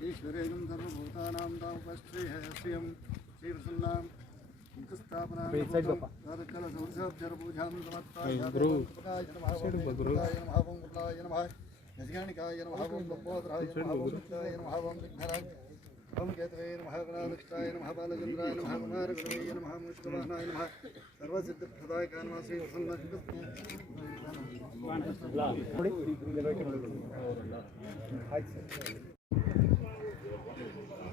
ఈశ్వరేయం సర్వభూతానాం తాపశ్రీహయశ్రియం శ్రీవసున్నాం యజగానికాయ నమహావం బ్రహ్మోదరాయ నమహావం శుక్రాయ నమహావం విఘ్నరాయ ఓం కేతవే నమః గణాధిష్టాయ నమః బాలచంద్రాయ నమః కుమారగురవే నమః మూషికవాహనాయ నమః. సర్వసిద్ధిప్రదాయ కాన్వా శ్రీ వసన్న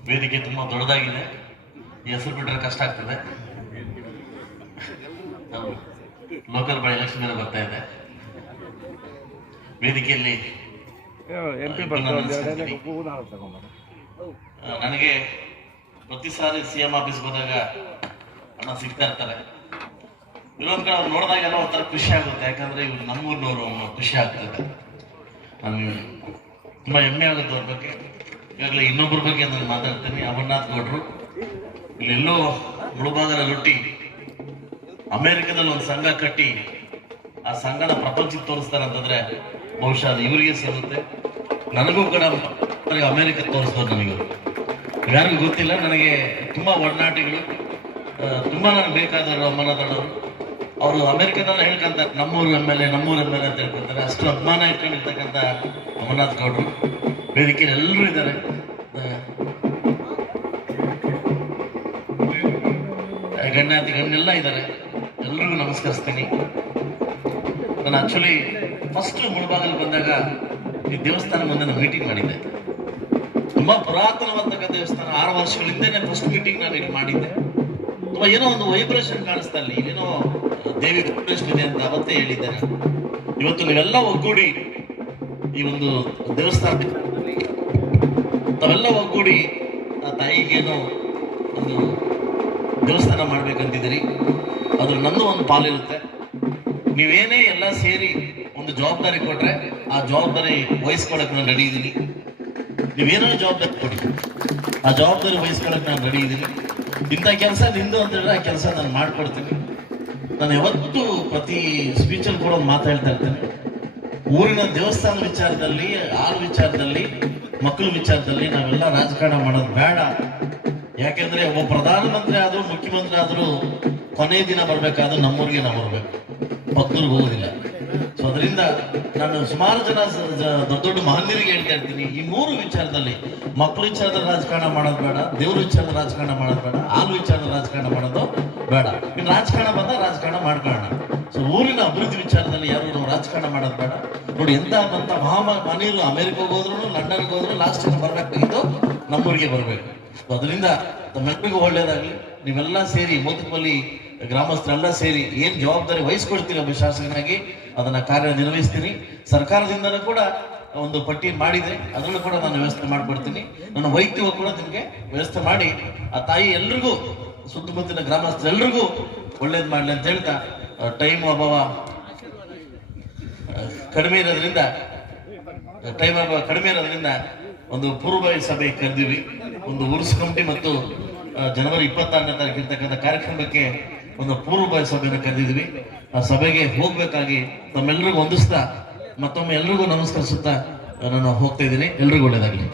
ವೇದಿಕೆ ತುಂಬಾ ದೊಡ್ಡದಾಗಿದೆ. ಹೆಸರು ಬಿಟ್ಟರೆ ಕಷ್ಟ ಆಗ್ತದೆ. ಲೋಕಲ್ ಬಳಿ ಎಲೆಕ್ಷನ್ ಮೇಲೆ ಬರ್ತಾ ಇದೆ. ವೇದಿಕೆಯಲ್ಲಿ ನನಗೆ ಪ್ರತಿ ಸಾರಿ ಸಿ ಎಂ ಆಫೀಸ್ ಹೋದಾಗ ಹಣ ಸಿಗ್ತಾ ಇರ್ತಾರೆ ವಿರೋಧ ಕಡೆ ಅವ್ರು ನೋಡಿದಾಗ ಏನೋ ಒಂಥರ ಖುಷಿ ಆಗುತ್ತೆ. ಯಾಕಂದ್ರೆ ಇವ್ರು ನಮ್ಮೂರಿನವರು ಖುಷಿ ಆಗ್ತದೆ. ನಾನು ತುಂಬಾ ಹೆಮ್ಮೆ ಆಗುತ್ತೆ ಅವ್ರ ಬಗ್ಗೆ. ಈಗಾಗಲೇ ಇನ್ನೊಬ್ಬರ ಬಗ್ಗೆ ನಾನು ಮಾತಾಡ್ತೀನಿ, ಅಮರ್ನಾಥ್ ಗೌಡ್ರು. ಇಲ್ಲೆಲ್ಲೋ ಮುಳುಭಾಗದ ರೊಟ್ಟಿ ಅಮೆರಿಕದಲ್ಲಿ ಒಂದು ಸಂಘ ಕಟ್ಟಿ ಆ ಸಂಘನ ಪ್ರಪಂಚಕ್ಕೆ ತೋರಿಸ್ತಾರೆ ಅಂತಂದ್ರೆ ಬಹುಶಃ ಅದು ಇವರಿಗೆ ಸಿಗುತ್ತೆ. ನನಗೂ ಕೂಡ ಅಮೆರಿಕ ತೋರಿಸ್ಬೋದು ನನಗೆ. ಯಾರಿಗೂ ಗೊತ್ತಿಲ್ಲ, ನನಗೆ ತುಂಬ ಒಡನಾಟಿಗಳು. ತುಂಬ ನನಗೆ ಬೇಕಾದವರು ಅಮರನಾಥ್ ಅವರು ಅಮೆರಿಕದಲ್ಲೇ ಹೇಳ್ಕೊಂತಾರೆ, ನಮ್ಮೂರು ಎಂ ಎಲ್ ಎ, ನಮ್ಮೂರು ಎಂ ಎಲ್ ಎ ಅಂತ ಹೇಳ್ಕೊಂತಾರೆ ಅಷ್ಟು ಅಭಿಮಾನ ಇಟ್ಕೊಂಡಿರ್ತಕ್ಕಂಥ ಅಮರನಾಥ್ ಗೌಡ್ರು. ವೇದಿಕೆಯಲ್ಲಿ ಎಲ್ಲರೂ ಇದ್ದಾರೆ. ಆ, ಗಣ್ಯಾತಿ ಗಣ್ಯೆಲ್ಲ ಇದ್ದಾರೆ. ಎಲ್ರಿಗೂ ನಮಸ್ಕರಿಸ್ತೀನಿ. ನಾನು ಆಕ್ಚುಲಿ ಫಸ್ಟ್ ಮುಳಬಾಗಲ್ ಬಂದಾಗ ಈ ದೇವಸ್ಥಾನ ಮುಂದೆ ನಾನು ಮೀಟಿಂಗ್ ಮಾಡಿದ್ದೆ. ತುಂಬಾ ಪುರಾತನವಾದಂತಹ ದೇವಸ್ಥಾನ. ಆರು ವರ್ಷಗಳಿಂದ ಫಸ್ಟ್ ಮೀಟಿಂಗ್ ನಾನು ಇಲ್ಲಿ ಮಾಡಿದ್ದೆ. ತುಂಬಾ ಏನೋ ಒಂದು ವೈಬ್ರೇಷನ್ ಕಾಣಿಸ್ತಾ ಇಲ್ಲಿ ಏನೋ ದೇವಿ ಇದೆ ಅಂತ ಅವತ್ತೇ ಹೇಳಿದ್ದೇನೆ ಇವತ್ತು ನೀವೆಲ್ಲ ಒಗ್ಗೂಡಿ ಈ ಒಂದು ದೇವಸ್ಥಾನ ತಾವೆಲ್ಲ ಒಗ್ಗೂಡಿ ಆ ತಾಯಿಗೇನೋ ಒಂದು ದೇವಸ್ಥಾನ ಮಾಡ್ಬೇಕಂತಿದ್ದೀರಿ. ಅದ್ರ ನಂದು ಒಂದು ಪಾಲಿರುತ್ತೆ ನೀವೇನೇ ಎಲ್ಲ ಸೇರಿ ಒಂದು ಜವಾಬ್ದಾರಿ ಕೊಟ್ರೆ ಆ ಜವಾಬ್ದಾರಿ ವಹಿಸ್ಕೊಳಕ್ ನಾನು ರೆಡಿ ಇದ್ದೀನಿ. ನೀವೇನೋ ಜವಾಬ್ದಾರಿ ಕೊಡಿ. ಆ ಜವಾಬ್ದಾರಿ ವಹಿಸ್ಕೊಳಕ್ ನಾನು ರೆಡಿ ಇದ್ದೀನಿ. ಇಂಥ ಕೆಲಸ ನಿಂದು ಅಂತ ಹೇಳಿದ್ರೆ ಆ ಕೆಲಸ ನಾನು ಮಾಡ್ಕೊಡ್ತೀನಿ. ನಾನು ಯಾವತ್ತೂ ಪ್ರತಿ ಸ್ಪೀಚಲ್ಲಿ ಕೂಡ ಒಂದು ಮಾತಾಡ್ತಾ ಇರ್ತೇನೆ. ಊರಿನ ದೇವಸ್ಥಾನ ವಿಚಾರದಲ್ಲಿ, ಆರು ವಿಚಾರದಲ್ಲಿ ಮಕ್ಕಳ ವಿಚಾರದಲ್ಲಿ ನಾವೆಲ್ಲ ರಾಜಕಾರಣ ಮಾಡೋದು ಬೇಡ. ಯಾಕೆಂದ್ರೆ ಒಬ್ಬ ಪ್ರಧಾನಮಂತ್ರಿ ಆದರೂ, ಮುಖ್ಯಮಂತ್ರಿ ಆದರೂ ಕೊನೆ ದಿನ ಬರಬೇಕಾದ್ರೆ ನಮ್ಮೂರಿಗೆ ನಾವು ಬರಬೇಕು. ಪಕ್ಕದೂರಿಗೆ ಹೋಗೋದಿಲ್ಲ. ಸೊ ಅದರಿಂದ ನಾನು ಸುಮಾರು ಜನ ದೊಡ್ಡ ದೊಡ್ಡ ಮಹನೀಯರಿಗೆ ಹೇಳ್ತಾ ಇರ್ತೀನಿ. ಈ ಮೂರು ವಿಚಾರದಲ್ಲಿ ಮಕ್ಕಳ ವಿಚಾರದ ರಾಜಕಾರಣ ಮಾಡೋದು ಬೇಡ, ದೇವ್ರ ವಿಚಾರದ ರಾಜಕಾರಣ ಮಾಡೋದು ಬೇಡ, ಹಾಲು ವಿಚಾರದ ರಾಜಕಾರಣ ಮಾಡೋದು ಬೇಡ. ಇನ್ನು ರಾಜಕಾರಣ ಬಂದ ರಾಜಕಾರಣ ಮಾಡ್ಕೊಳ್ಳೋಣ. ಊರಿನ ಅಭಿವೃದ್ಧಿ ವಿಚಾರದಲ್ಲಿ ಯಾರು ನಾವು ರಾಜಕಾರಣ ಮಾಡೋದು ಬೇಡ. ನೋಡಿ ಎಂತ ಅಂತ ಮಹಾ ಮನೀರು ಅಮೆರಿಕಾಗೆ ಹೋದ್ರು ಲಂಡನ್ಗೆ ಹೋದ್ರು ಲಾಸ್ಟ್ ಬರಬೇಕಾಗಿತ್ತು ನಮ್ಮೂರಿಗೆ ಬರಬೇಕು. ಅದರಿಂದ ತಮ್ಮೆಲ್ಲರಿಗೂ ಒಳ್ಳೇದಾಗಲಿ. ನೀವೆಲ್ಲ ಸೇರಿ ಮೋತಿಪಲ್ಲಿ ಗ್ರಾಮಸ್ಥರೆಲ್ಲ ಸೇರಿ ಏನು ಜವಾಬ್ದಾರಿ ವಹಿಸ್ಕೊಳ್ತೀರಿ ಒಬ್ಬ ಶಾಸಕನಾಗಿ, ಅದನ್ನು ಕಾರ್ಯನಿರ್ವಹಿಸ್ತೀನಿ ಸರ್ಕಾರದಿಂದನೂ ಕೂಡ ಒಂದು ಪಟ್ಟಿ ಮಾಡಿದ್ರೆ ಅದರಲ್ಲೂ ಕೂಡ ನಾನು ವ್ಯವಸ್ಥೆ ಮಾಡಿಕೊಡ್ತೀನಿ. ನನ್ನ ವೈಯಕ್ತಿಕ ಕೂಡ ನಿಮಗೆ ವ್ಯವಸ್ಥೆ ಮಾಡಿ, ಆ ತಾಯಿ ಎಲ್ರಿಗೂ, ಸುತ್ತಮುತ್ತಲಿನ ಗ್ರಾಮಸ್ಥರೆಲ್ರಿಗೂ ಒಳ್ಳೇದು ಮಾಡಲಿ ಅಂತ ಹೇಳ್ತಾ ಟೈಮ್ ಅಭಾವ ಕಡಿಮೆ ಇರೋದ್ರಿಂದ ಟೈಮ್ ಅಭಾವ ಕಡಿಮೆ ಇರೋದ್ರಿಂದ ಒಂದು ಪೂರ್ವಭಾವಿ ಸಭೆ ಕರೆದಿವಿ. ಒಂದು ಉರ್ಸ್ ಕಮಿಟಿ ಮತ್ತು ಜನವರಿ ಇಪ್ಪತ್ತಾರನೇ ತಾರೀಕು ಇರ್ತಕ್ಕಂಥ ಕಾರ್ಯಕ್ರಮಕ್ಕೆ ಒಂದು ಪೂರ್ವಭಾವಿ ಸಭೆಯನ್ನು ಕರೆದಿದ್ವಿ. ಆ ಸಭೆಗೆ ಹೋಗ್ಬೇಕಾಗಿ ತಮ್ಮೆಲ್ಲರಿಗೂ ಹೊಂದಿಸ್ತಾ ಮತ್ತೊಮ್ಮೆ ಎಲ್ರಿಗೂ ನಮಸ್ಕರಿಸುತ್ತಾ ನಾನು ಹೋಗ್ತಾ ಇದ್ದೀನಿ. ಎಲ್ರಿಗೂ ಒಳ್ಳೇದಾಗಲಿ